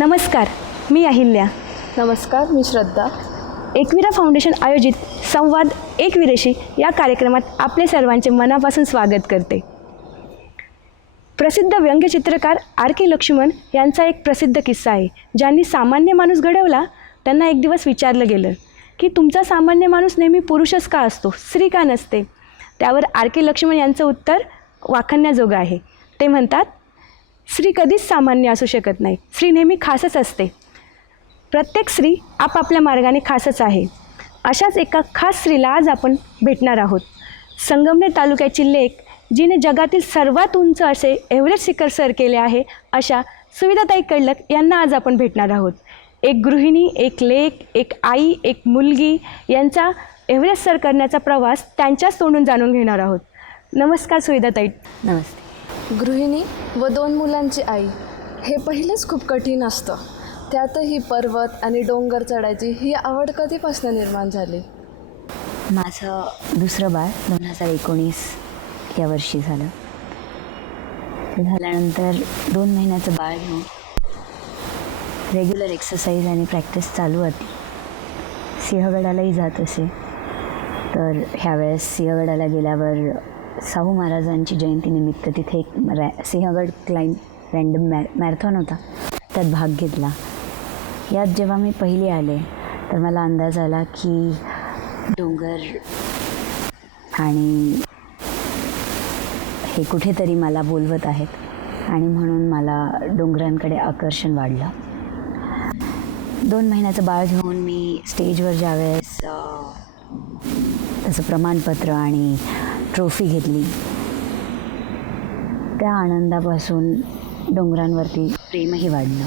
नमस्कार, मी अहिल्या. नमस्कार, मी श्रद्धा. एकविरा फाउंडेशन आयोजित संवाद एकविरेशी या कार्यक्रमात आपले सर्वांचे मनापासून स्वागत करते. प्रसिद्ध व्यंग्यचित्रकार R.K. लक्ष्मण यांचा एक प्रसिद्ध किस्सा आहे. ज्यांनी सामान्य माणूस घडवला त्यांना एक दिवस विचारलं गेलं की तुमचा सामान्य माणूस नेहमी पुरुषच का असतो, स्त्री का नसते? त्यावर R.K. लक्ष्मण यांचं उत्तर वाखाणण्याजोगं आहे. ते म्हणतात, स्त्री कधीच सामान्य असू शकत नाही, स्त्री नेहमी खासच असते. प्रत्येक स्त्री आपापल्या मार्गाने खासच आहे. अशाच एका खास स्त्रीला आज आपण भेटणार आहोत. संगमनेर तालुक्याची लेक, जिने जगातील सर्वात उंच असे एव्हरेस्ट शिखर सर केले आहे, अशा सुविधाताई कडलक यांना आज आपण भेटणार आहोत. एक गृहिणी, एक लेक, एक आई, एक मुलगी यांचा एव्हरेस्ट सर करण्याचा प्रवास त्यांच्याच तोंडून जाणून घेणार आहोत. नमस्कार सुविधाताई. नमस्ते. गृहिणी व 2 मुलांची आई हे पहिलेच खूप कठीण असतं. त्यातही पर्वत आणि डोंगर चढायची ही आवड कधीपासून निर्माण झाली? माझं दुसरं बाळ 2019 या वर्षी झालं. झाल्यानंतर 2 महिन्याचं बाळ घेऊन रेग्युलर एक्सरसाइज आणि प्रॅक्टिस चालू होती. सिंहगडालाही जात असे. तर ह्यावेळेस सिंहगडाला गेल्यावर शाहू महाराजांची जयंतीनिमित्त तिथे एक सिंहगड क्लाइंब रँडम मॅरेथॉन होता, त्यात भाग घेतला. यात जेव्हा मी पहिली आले तर मला अंदाज आला की डोंगर आणि हे कुठेतरी मला बोलवत आहेत आणि म्हणून मला डोंगरांकडे आकर्षण वाढलं. 2 महिन्याचं बाळ घेऊन मी स्टेजवर ज्यावेळेस त्याचं प्रमाणपत्र आणि ट्रॉफी घेतली, त्या आनंदापासून डोंगरांवरती प्रेमही वाढलं.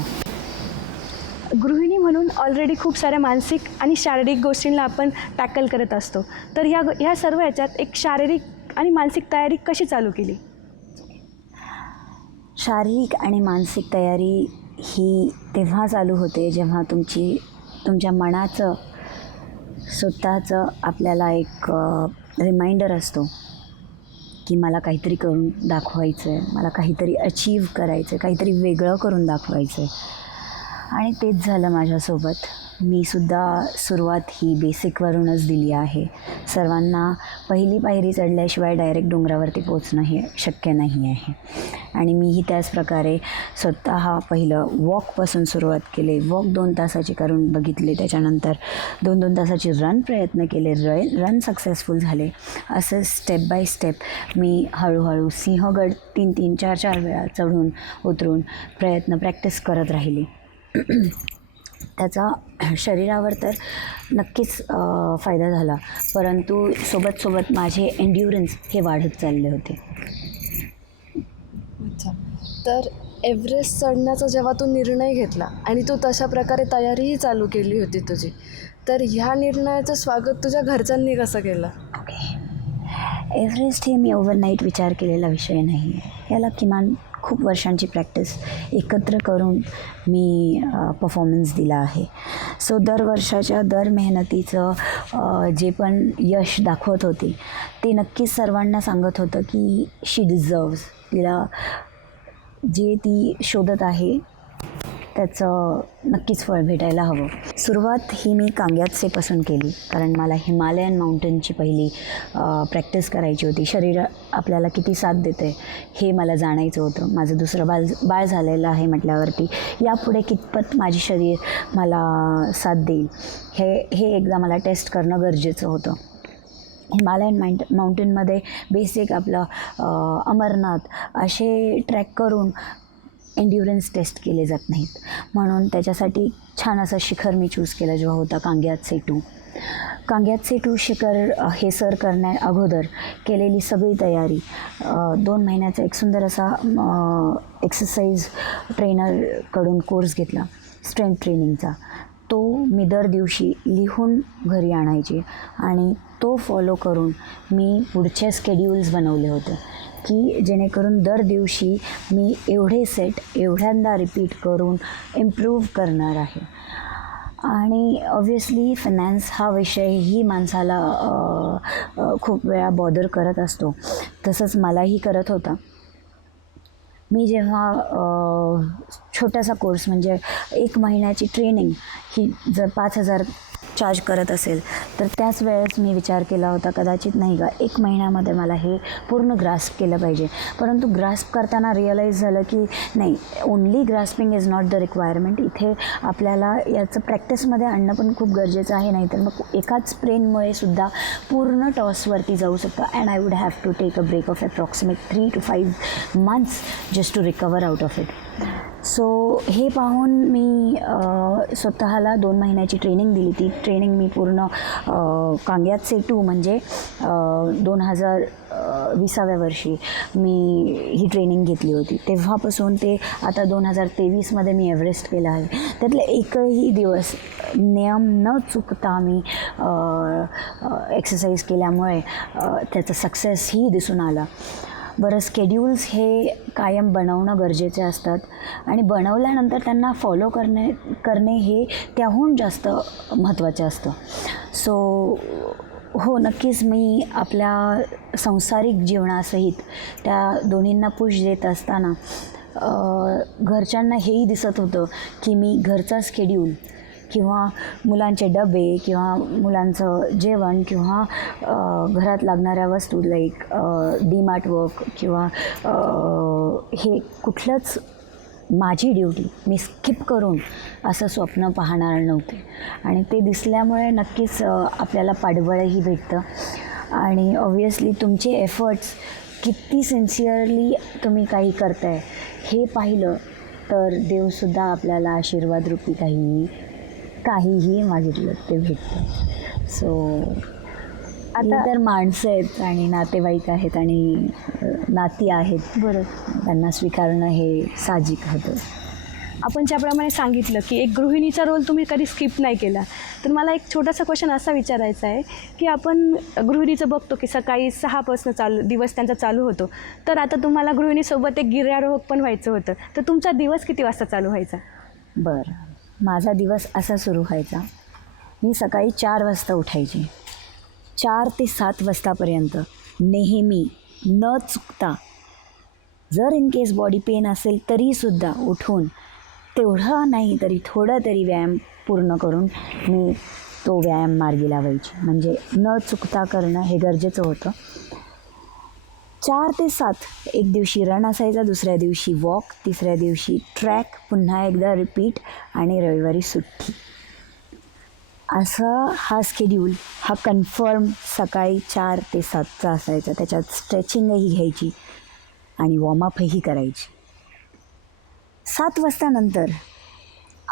गृहिणी म्हणून ऑलरेडी खूप साऱ्या मानसिक आणि शारीरिक गोष्टींना आपण टॅकल करत असतो. तर ह्या सर्व याच्यात एक शारीरिक आणि मानसिक तयारी कशी चालू केली? शारीरिक आणि मानसिक तयारी ही तेव्हा चालू होते जेव्हा तुमच्या मनाचं स्वतःचं आपल्याला एक रिमाइंडर असतो की मला काहीतरी करून दाखवायचं आहे, मला काहीतरी अचीव करायचं आहे, काहीतरी वेगळं करून दाखवायचं आहे. आणि तेच झालं माझ्यासोबत. मीसुद्धा सुरुवात ही बेसिकवरूनच दिली आहे. सर्वांना पहिली पायरी चढल्याशिवाय डायरेक्ट डोंगरावरती पोचणं हे शक्य नाही आहे. आणि मीही त्याच प्रकारे स्वतः पहिलं वॉकपासून सुरुवात केली. वॉक 2 तासाची करून बघितले, त्याच्यानंतर 2-2 तासाची रन प्रयत्न केले, रन सक्सेसफुल झाले. असं स्टेप बाय स्टेप मी हळूहळू सिंहगड 3-3, 4-4 वेळा चढून उतरून प्रॅक्टिस करत राहिली. त्याचा शरीरावर तर नक्कीच फायदा झाला, परंतु सोबत माझे एन्ड्युरन्स हे वाढत चालले होते. अच्छा, तर एव्हरेस्ट चढण्याचा जेव्हा तू निर्णय घेतला आणि तू तशा प्रकारे तयारीही चालू केली होती तुझी, तर ह्या निर्णयाचं स्वागत तुझ्या घरच्यांनी कसं केलं? एव्हरेस्ट हे मी ओव्हरनाईट विचार केलेला विषय नाही आहे. याला किमान खूप वर्षांची प्रॅक्टिस एकत्र करून मी परफॉर्मन्स दिला आहे. सो वर्षाच्या दर मेहनतीचं जे पण यश दाखवत होते ते नक्कीच सर्वांना सांगत होतं की शी डिझर्व्स, तिला जे ती शोधत आहे त्याचं नक्कीच फळ भेटायला हवं. सुरुवात ही मी कांग्यातसेपासून केली, कारण मला हिमालयन माउंटनची पहिली प्रॅक्टिस करायची होती. शरीर आपल्याला किती साथ देते हे मला जाणायचं होतं. माझं दुसरं बाळ झालेलं आहे म्हटल्यावरती यापुढे कितपत माझी शरीर मला साथ देईल हे एकदा मला टेस्ट करणं गरजेचं होतं. हिमालयन माउंटनमध्ये बेसिक आपलं अमरनाथ असे ट्रॅक करून एन्ड्युरन्स टेस्ट केले जात नाहीत, म्हणून त्याच्यासाठी छान असं शिखर मी चूज केलं, जो होता कांग्यातसे 2 शिखर हे सर करण्या अगोदर केलेली सगळी तयारी. 2 महिन्याचा एक सुंदर असा एक्सरसाइज ट्रेनरकडून कोर्स घेतला, स्ट्रेंथ ट्रेनिंगचा. तो मी दर दिवशी लिहून घरी आणायचे आणि तो फॉलो करून मी पुढचे स्केड्यूल्स बनवले होते की जेणेकरून दर दिवशी मी एवढे सेट एवढ्यांदा रिपीट करून इम्प्रूव्ह करणार आहे. आणि ऑब्व्हियसली फायनान्स हा विषयही माणसाला खूप वेळा बॉदर करत असतो, तसंच मलाही करत होता. मी जेव्हा छोटासा कोर्स म्हणजे 1 महिन्याची ट्रेनिंग ही जर 5,000 चार्ज करत असेल तर त्याच वेळेस मी विचार केला होता कदाचित नाही का 1 महिन्यामध्ये मला हे पूर्ण ग्रास्प केलं पाहिजे. परंतु ग्रास्प करताना रिअलाईज झालं की नाही, only grasping is not the requirement. इथे आपल्याला याचं प्रॅक्टिसमध्ये आणणं पण खूप गरजेचं आहे, नाहीतर मग एकाच स्प्रेनमुळे सुद्धा पूर्ण टॉसवरती जाऊ शकतं. And I would have to take a break of approximate 3 to 5 months just to recover out of it. So हे पाहून मी स्वतःला 2 महिन्याची ट्रेनिंग दिली. ती ट्रेनिंग मी पूर्ण कांग्यात सेटू म्हणजे 2020व्या वर्षी मी ही ट्रेनिंग घेतली होती. तेव्हापासून ते आता 2023मध्ये मी एव्हरेस्ट केलं आहे. त्यातले एकही दिवस नियम न चुकता मी एक्सरसाइज केल्यामुळे त्याचा सक्सेसही दिसून आला. बरं, स्केड्यूल्स हे कायम बनवणं गरजेचे असतात आणि बनवल्यानंतर त्यांना फॉलो करणे हे त्याहून जास्त महत्त्वाचं असतं. सो हो, नक्कीच मी आपल्या सांसारिक जीवनासहित त्या दोन्हींना पुश देत असताना घरच्यांना हेही दिसत होतं की मी घरचा स्केड्यूल किंवा मुलांचे डबे किंवा मुलांचं जेवण किंवा घरात लागणाऱ्या वस्तू लाईक डीमार्ट वर्क किंवा हे कुठलंच माझी ड्युटी मी स्किप करून असं स्वप्न पाहणार नव्हते. आणि ते दिसल्यामुळे नक्कीच आपल्याला पाठबळही भेटतं. आणि ऑब्व्हियसली तुमचे एफर्ट्स किती सिन्सिअरली तुम्ही काही करताय हे पाहिलं तर देवसुद्धा आपल्याला आशीर्वाद रूपी काहीही मागितलं ते भेटतं. सो आता तर माणसं आहेत आणि नातेवाईक आहेत आणि नाती आहेत, बरं, त्यांना स्वीकारणं हे साहजिक होतं. आपण ज्याप्रमाणे सांगितलं की एक गृहिणीचा रोल तुम्ही कधी स्किप नाही केला, तर मला एक छोटासा क्वेश्चन असा विचारायचा आहे की आपण गृहिणीचं बघतो की सकाळी 6पासून दिवस त्यांचा चालू होतो, तर आता तुम्हाला गृहिणीसोबत एक गिर्यारोहक पण व्हायचं होतं, तर तुमचा दिवस किती वाजता चालू व्हायचा? बरं, माझा दिवस असा सुरू व्हायचा. मी सकाळी 4 वाजता उठायची. 4 ते 7 वाजतापर्यंत नेहमी न चुकता, जर इन केस बॉडी पेन असेल तरीसुद्धा उठून तेवढं नाही तरी थोडं तरी व्यायाम पूर्ण करून मी तो व्यायाम मार्गी लावायची. म्हणजे न चुकता करणं हे गरजेचं होतं. 4 ते 7 एक दिवशी रन असायचा, दुसऱ्या दिवशी वॉक, तिसऱ्या दिवशी ट्रॅक, पुन्हा एकदा रिपीट आणि रविवारी सुट्टी. असा हा स्केड्यूल हा कन्फर्म सकाळी 4 ते 7चा असायचा. त्याच्यात स्ट्रेचिंगही घ्यायची आणि वॉर्मअपही करायची. 7 वाजतानंतर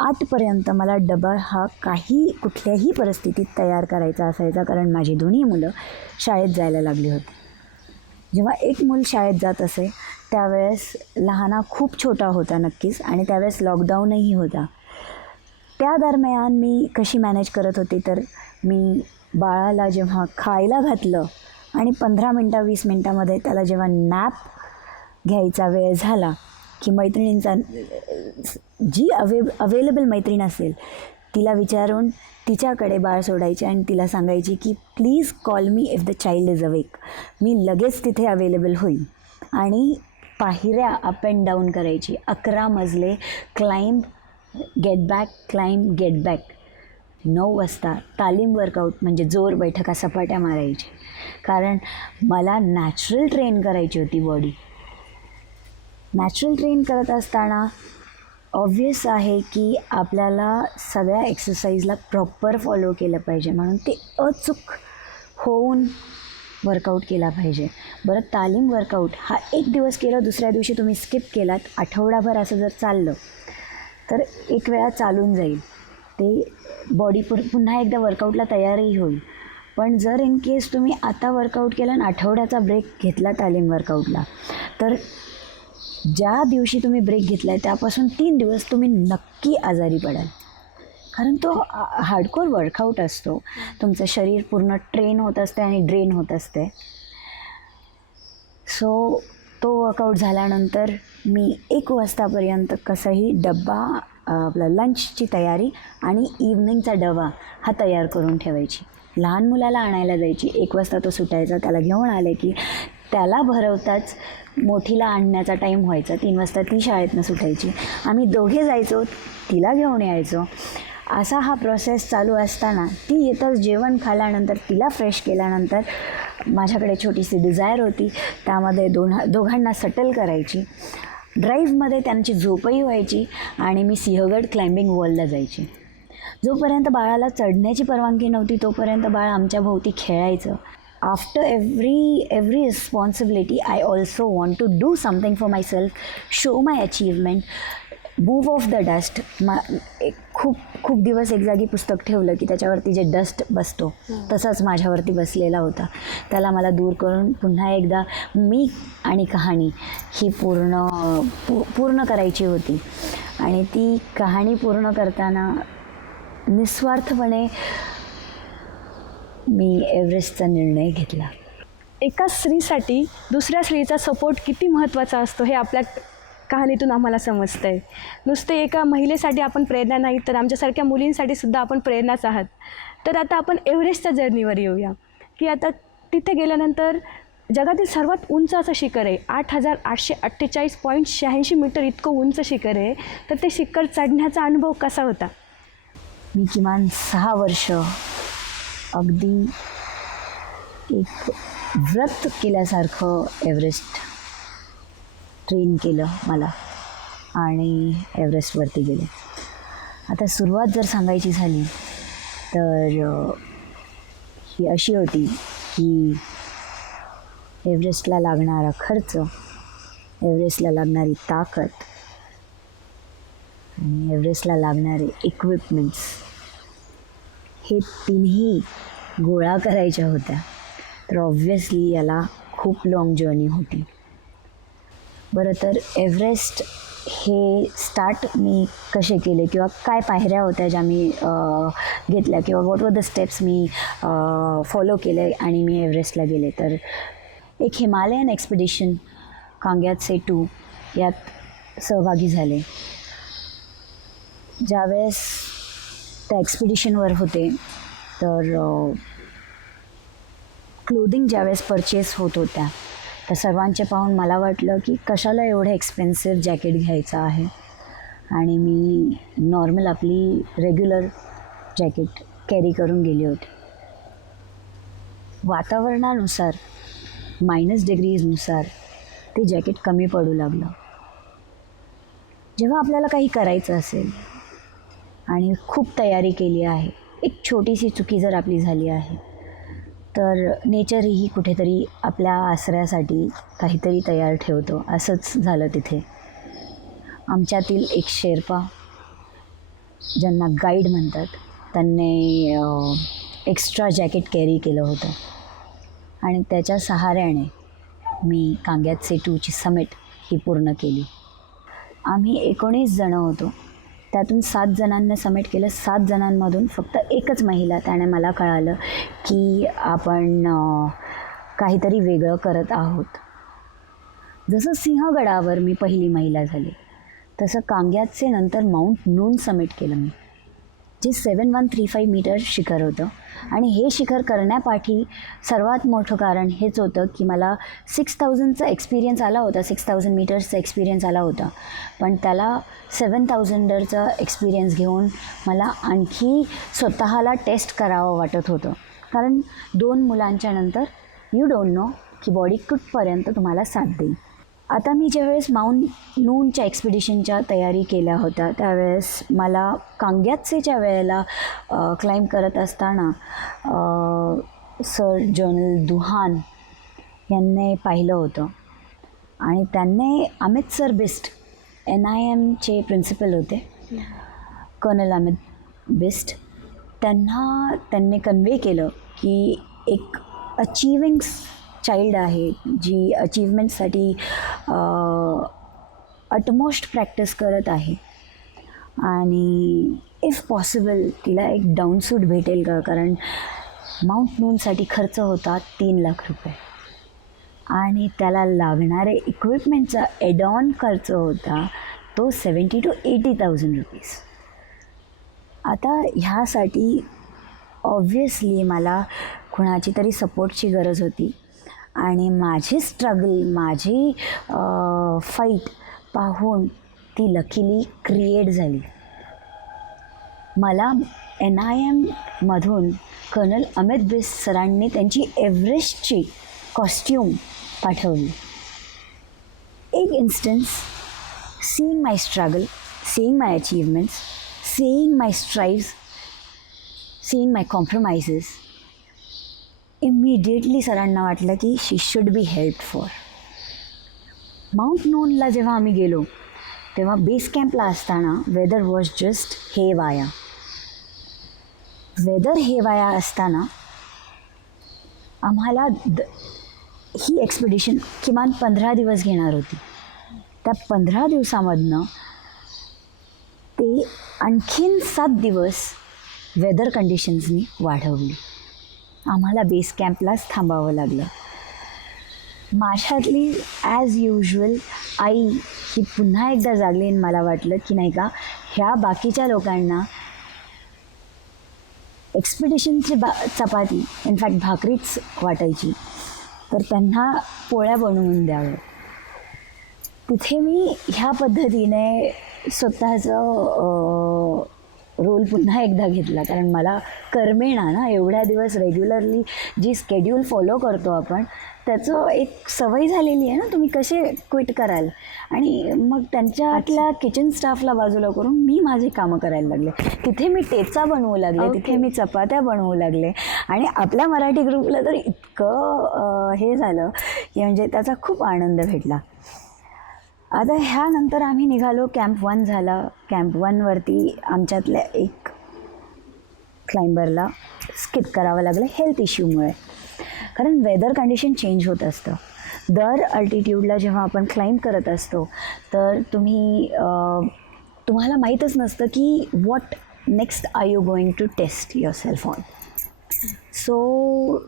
8पर्यंत मला डबा हा कुठल्याही परिस्थितीत तयार करायचा असायचा, कारण माझी दोन्ही मुलं शाळेत जायला लागली होती. जेव्हा एक मूल शाळेत जात असे त्यावेळेस लहाना खूप छोटा होता नक्कीच, आणि त्यावेळेस लॉकडाऊनही होता. त्या दरम्यान मी कशी मॅनेज करत होते तर मी बाळाला जेव्हा खायला घातलं आणि 15 मिनटं 20 मिनटामध्ये त्याला जेव्हा नॅप घ्यायचा वेळ झाला की मैत्रिणींचा जी अवेलेबल मैत्रीण असेल तिला विचारून तिच्याकडे बाळ सोडायचे आणि तिला सांगायची की please call me if the child is awake. मी लगेच तिथे अवेलेबल होईल. आणि पायऱ्या अप अँड डाऊन करायची. 11 मजले climb get back, climb get back. 9 वाजता तालीम वर्कआउट म्हणजे जोर बैठका सपाट्या मारायची, कारण मला नॅचरल ट्रेन करायची होती बॉडी. नॅचरल ट्रेन करत असताना ऑब्व्हियस आहे की आपल्याला सगळ्या एक्सरसाइजला प्रॉपर फॉलो केलं पाहिजे, म्हणून ते अचूक होऊन वर्कआउट केला पाहिजे. बरं, तालीम वर्कआउट हा एक दिवस केलं, दुसऱ्या दिवशी तुम्ही स्किप केलात, आठवडाभर असं जर चाललं तर एक वेळा चालून जाईल, ते बॉडी पुन्हा एकदा वर्कआउटला तयारही होईल. पण जर इन केस तुम्ही आता वर्कआउट केला आणि आठवड्याचा ब्रेक घेतला तालीम वर्कआउटला, तर ज्या दिवशी तुम्ही ब्रेक घेतला आहे त्यापासून 3 दिवस तुम्ही नक्की आजारी पडाल, कारण तो हार्डकोर वर्कआउट असतो. तुमचं शरीर पूर्ण ट्रेन होत असते आणि ड्रेन होत असते. सो तो वर्कआउट झाल्यानंतर मी 1 वाजतापर्यंत कसंही डब्बा आपला लंचची तयारी आणि इव्हनिंगचा डबा हा तयार करून ठेवायची. लहान मुलाला आणायला जायची. 1 वाजता तो सुटायचा. त्याला घेऊन आले की त्याला भरवताच मोठीला आणण्याचा टाईम व्हायचा. 3 वाजता ती शाळेतनं सुटायची, आम्ही दोघे जायचो, तिला घेऊन यायचो. असा हा प्रोसेस चालू असताना ती येतच जेवण खाल्यानंतर तिला फ्रेश केल्यानंतर माझ्याकडे छोटीशी डिझायर होती, त्यामध्ये दोघांना सटल करायची. ड्राईव्हमध्ये त्यांची झोपही व्हायची आणि मी सिंहगड क्लाइम्बिंग वॉलला जायची. जोपर्यंत बाळाला चढण्याची परवानगी नव्हती तोपर्यंत बाळ आमच्या भोवती खेळायचं. After every responsibility I also want to do something for myself, show my achievement, move of the dust. खूप दिवस एक जागी पुस्तक ठेवलं की त्याच्यावरती जे डस्ट बसतो तसाच माझ्यावरती बसलेला होता. त्याला मला दूर करून पुन्हा एकदा मी आणि कहाणी ही पूर्ण करायची होती. आणि ती कहाणी पूर्ण करताना निस्वार्थपणे मी एव्हरेस्टचा निर्णय घेतला. एका स्त्रीसाठी दुसऱ्या स्त्रीचा सपोर्ट किती महत्त्वाचा असतो हे आपल्या कहाणीतून आम्हाला समजतं आहे. नुसते एका महिलेसाठी आपण प्रेरणा नाही तर आमच्यासारख्या मुलींसाठी सुद्धा आपण प्रेरणाच आहात. तर आता आपण एव्हरेस्टच्या जर्नीवर येऊया की आता तिथे गेल्यानंतर जगातील सर्वात उंच असं शिखर आहे, 8,848.86 मीटर इतकं उंच शिखर आहे. तर ते शिखर चढण्याचा अनुभव कसा होता? मी किमान 6 वर्ष अगदी एक व्रत केल्यासारखं एव्हरेस्ट ट्रेन केलं मला आणि एव्हरेस्टवरती गेले. आता सुरुवात जर सांगायची झाली तर ही अशी होती की एव्हरेस्टला लागणारा खर्च, एव्हरेस्टला लागणारी ताकद आणि एव्हरेस्टला लागणारे इक्विपमेंट्स हे तिन्ही गोळा करायच्या होत्या. तर ऑब्व्हियसली याला खूप लाँग जर्नी होती. बरं, तर एव्हरेस्ट हे स्टार्ट मी कसे केले किंवा काय पायऱ्या होत्या ज्या मी घेतल्या किंवा what were the steps me follow केले आणि मी एव्हरेस्टला गेले. तर एक हिमालयन एक्सपिडिशन कांग्यात्से 2 यात सहभागी झाले. ज्यावेळेस त्या एक्सपिडिशनवर होते तर क्लोदिंग ज्यावेळेस परचेस होत होत्या तर सर्वांचे पाहून मला वाटलं की कशाला एवढं एक्सपेन्सिव्ह जॅकेट घ्यायचं आहे आणि मी नॉर्मल आपली रेग्युलर जॅकेट कॅरी करून गेले होते. वातावरणानुसार -डिग्रीजनुसार ते जॅकेट कमी पडू लागलं. जेव्हा आपल्याला काही करायचं असेल आणि खूप तयारी केली आहे, एक छोटीशी चुकी जर आपली झाली आहे तर नेचरही कुठेतरी आपल्या आसऱ्यासाठी काहीतरी तयार ठेवतो. असंच झालं तिथे. आमच्यातील एक शेर्पा ज्यांना गाईड म्हणतात त्यांनी एक्स्ट्रा जॅकेट कॅरी केलं होतं आणि त्याच्या सहाऱ्याने मी कांग्यात्से 2ची समिट ही पूर्ण केली. आम्ही 19 जणं होतो, त्यातून 7 जणांना समिट केलं. 7 जणांमधून फक्त एकच महिला, त्याने मला कळालं की आपण काहीतरी वेगळं करत आहोत. जसं सिंहगडावर मी पहिली महिला झाली तसं कांग्यात्से नंतर माउंट नून समिट केलं मी, जे 7135 मीटर शिखर होतं. आणि हे शिखर करण्यापाठी सर्वात मोठं कारण हेच होतं की मला 6000चा एक्सपिरियन्स आला होता, 6000 मीटर्सचा एक्सपिरियन्स आला होता. पण त्याला 7000चा एक्सपिरियन्स घेऊन मला आणखी स्वतःला टेस्ट करावं वाटत होतं. कारण 2 मुलांच्या नंतर यू डोंट नो की बॉडी कुठपर्यंत तुम्हाला साथ देईल. आता मी ज्यावेळेस माउंट नूनच्या एक्सपिडिशनच्या तयारी केल्या होत्या त्यावेळेस मला कांग्यात्सेच्या वेळेला क्लाइंब करत असताना सर जनरल दुहान यांनी पाहिलं होतं आणि त्यांनी अमित सर बिस्ट NIMचे प्रिन्सिपल होते, कर्नल अमित बिस्ट. त्यांनी कन्वे केलं की एक अचिव्हिंग चाइल्ड आहे जी अचीवमेंटसाठी अटमोस्ट प्रॅक्टिस करत आहे आणि इफ पॉसिबल तिला एक डाऊनसूट भेटेल का, कारण माउंट नूनसाठी खर्च होता 3 लाख रुपये आणि त्याला लागणारे इक्विपमेंटचा ॲडॉन खर्च होता तो 70,000 to 80,000 रुपीज. आता ह्यासाठी ऑब्व्हियसली मला कुणाची तरी सपोर्टची गरज होती आणि माझी स्ट्रगल, माझी फाईट पाहून ती लकीली क्रिएट झाली. मला NIMमधून कर्नल अमित बिस सरांनी त्यांची एव्हरेस्टची कॉस्ट्यूम पाठवली. एक instance, seeing my struggle, seeing my achievements, seeing my strives, seeing my compromises, immediately सरांना वाटलं की she should be help for. Mount नोनला जेव्हा आम्ही गेलो तेव्हा बेस कॅम्पला असताना वेदर वॉज जस्ट हेवाया. वेदर हेवाया असताना आम्हाला ही एक्सपिडिशन किमान 15 दिवस घेणार होती. त्या 15 दिवसामधनं ते आणखीन 7 दिवस वेदर कंडिशन्सनी वाढवली. आम्हाला बेस कॅम्पलाच थांबावं लागलं. माझ्यातली ॲज युजल आई ही पुन्हा एकदा जागली आणि मला वाटलं की नाही का, ह्या बाकीच्या लोकांना एक्सपिडिशनची चपाती, इनफॅक्ट भाकरीच वाटायची, तर त्यांना पोळ्या बनवून द्यावं. तिथे मी ह्या पद्धतीने स्वतःचं रोल पुन्हा एकदा घेतला, कारण मला करमेना ना एवढ्या दिवस रेग्युलरली जी स्केड्यूल फॉलो करतो आपण त्याचं एक सवय झालेली आहे ना, तुम्ही कसे क्विट कराल. आणि मग त्यांच्यातल्या किचन स्टाफला बाजूला करून मी माझी कामं करायला लागले. तिथे मी टेचा बनवू लागले, तिथे मी चपात्या बनवू लागले. आणि आपल्या मराठी ग्रुपला तर इतकं हे झालं की म्हणजे त्याचा खूप आनंद भेटला. आता ह्यानंतर आम्ही निघालो. कॅम्प 1 झाला. कॅम्प 1वरती आमच्यातल्या एक क्लाइंबरला स्किप करावं लागलं हेल्थ इश्यूमुळे, कारण वेदर कंडिशन चेंज होत असतं. दर अल्टिट्यूडला जेव्हा आपण क्लाइंब करत असतो तर तुम्हाला माहीतच नसतं की what next are you going to test yourself on. So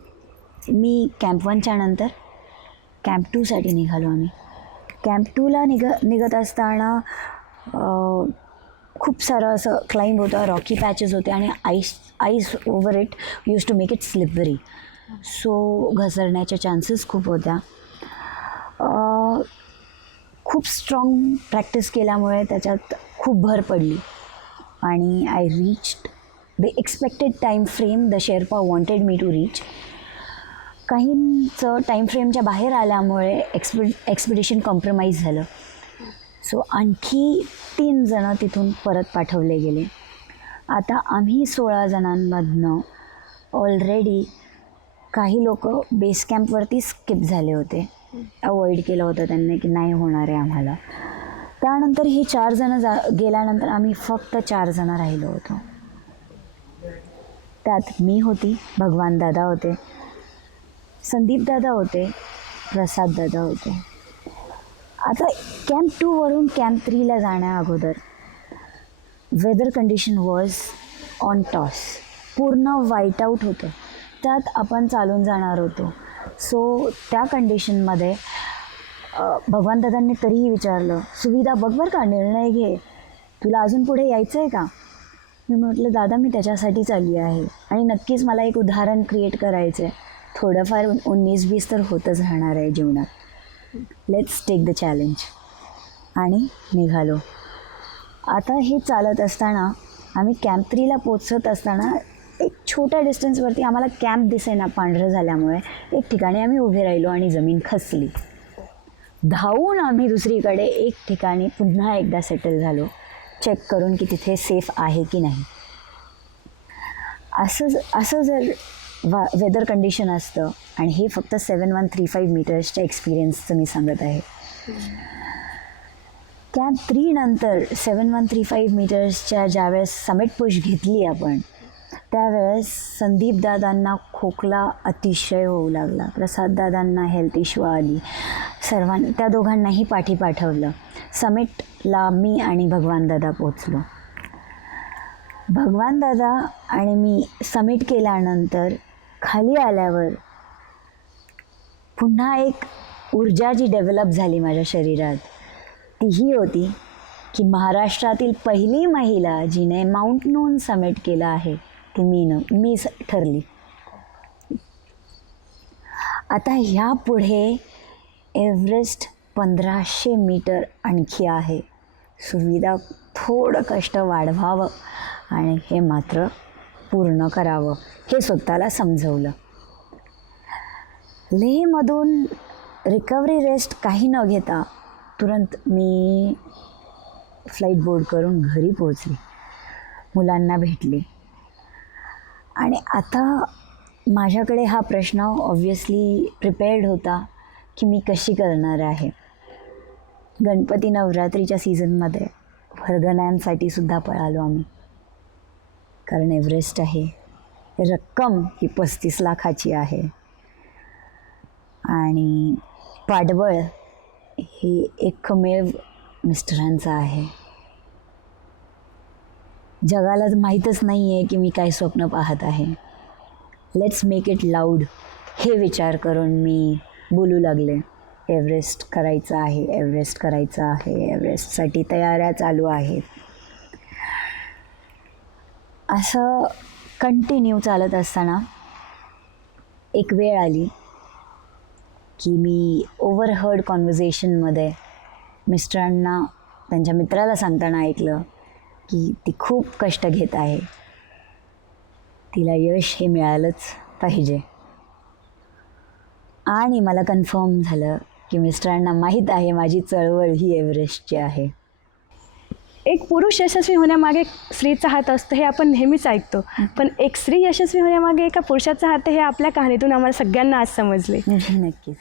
मी कॅम्प 1च्या नंतर कॅम्प 2साठी निघालो आम्ही. कॅम्प 2ला निघत असताना खूप सारं असं क्लाइंब होतं, रॉकी पॅचेस होते आणि ice over it use to make it slippery. So घसरण्याच्या चान्सेस खूप होत्या. खूप स्ट्रॉंग प्रॅक्टिस केल्यामुळे त्याच्यात खूप भर पडली आणि I reached the expected time frame the sherpa wanted me to reach. काहींचं टाईम फ्रेमच्या बाहेर आल्यामुळे एक्सपिडिशन कॉम्प्रोमाइज झालं. सो आणखी 3 जणं तिथून परत पाठवले गेले. आता आम्ही 16 जणांमधनं ऑलरेडी काही लोक बेस कॅम्पवरती स्किप झाले होते. अवॉइड केलं होतं त्यांनी की नाही होणार आहे आम्हाला. त्यानंतर ही 4 जणं गेल्यानंतर आम्ही फक्त 4 जणं राहिलो होतो. त्यात मी होती, भगवान दादा होते, संदीप दादा होते, प्रसाद दादा होते. आता कॅम्प 2वरून कॅम्प 3ला जाण्या अगोदर weather condition was on toss. पूर्ण वाईट आऊट होतं. त्यात आपण चालून जाणार होतो. सो त्या कंडिशनमध्ये भगवान दादांनी तरीही विचारलं, सुविधा बघ बरं का, निर्णय घे, तुला अजून पुढे यायचं आहे का. मी म्हटलं दादा मी त्याच्यासाठीच आली आहे आणि नक्कीच मला एक उदाहरण क्रिएट करायचं आहे. थोडंफार 19-20 तर होतच राहणार आहे जीवनात. Let's take the challenge. आणि निघालो. आता हे चालत असताना आम्ही कॅम्प 3ला पोचत असताना एक छोट्या डिस्टन्सवरती आम्हाला कॅम्प दिसेना पांढरं झाल्यामुळे एक ठिकाणी आम्ही उभे राहिलो आणि जमीन खचली. धावून आम्ही दुसरीकडे एक ठिकाणी पुन्हा एकदा सेटल झालो, चेक करून की तिथे सेफ आहे की नाही. असं जर वेदर कंडिशन असतं, आणि हे फक्त 7135 मीटर्सच्या एक्सपिरियन्सचं मी सांगत आहे. कॅम्प 3 नंतर 7135 मीटर्सच्या ज्यावेळेस समिट पुश घेतली आपण, त्यावेळेस संदीप दादांना खोकला अतिशय होऊ लागला, प्रसाद दादांना हेल्थ इश्यू आली, त्या दोघांनाही पाठी पाठवलं. समिटला मी आणि भगवान दादा पोचलो. भगवान दादा आणि मी समिट केल्यानंतर खाली आल्यावर पुन्हा एक ऊर्जा जी डेव्हलप झाली माझ्या शरीरात, तीही होती की महाराष्ट्रातील पहिली महिला जिने माउंट नोन समिट केला आहे ती मी ठरली. आता ह्यापुढे एव्हरेस्ट 1500 मीटर आणखी आहे. सुविधा थोडं कष्ट वाढवावं आणि हे मात्र पूर्ण करावं हे स्वतःला समजवलं. लेहमधून रिकव्हरी रेस्ट काही न घेता तुरंत मी फ्लाईट बोर्ड करून घरी पोहोचले, मुलांना भेटले. आणि आता माझ्याकडे हा प्रश्न ऑब्व्हियसली प्रिपेअर्ड होता की मी कशी करणार आहे. गणपती नवरात्रीच्या सीझनमध्ये वर्गण्यांसाठी सुद्धा पळालो आम्ही, कारण एव्हरेस्ट आहे, रक्कम ही 35 लाखाची आहे आणि पाठबळ हे एकमेव मिस्टरांचं आहे. जगाला माहीतच नाही आहे की मी काय स्वप्न पाहत आहे. लेट्स मेक इट लाऊड हे विचार करून मी बोलू लागले. एव्हरेस्ट करायचं आहे, एव्हरेस्ट करायचं आहे, एव्हरेस्टसाठी तयाऱ्या चालू आहेत. असं कंटिन्यू चालत असताना एक वेळ आली की मी ओव्हरहर्ड कॉन्व्हर्सेशनमध्ये मिस्टरांना त्यांच्या मित्राला सांगताना ऐकलं की ती खूप कष्ट घेत आहे, तिला यश हे मिळालंच पाहिजे. आणि मला कन्फर्म झालं की मिस्टरांना माहीत आहे माझी चळवळ ही एव्हरेस्टची आहे. एक पुरुष यशस्वी होण्यामागे स्त्रीचा हात असतो हे आपण नेहमीच ऐकतो, पण एक स्त्री यशस्वी होण्यामागे एका पुरुषाचा हात हे आपल्या कहाणीतून आम्हाला सगळ्यांना आज समजले. नक्कीच.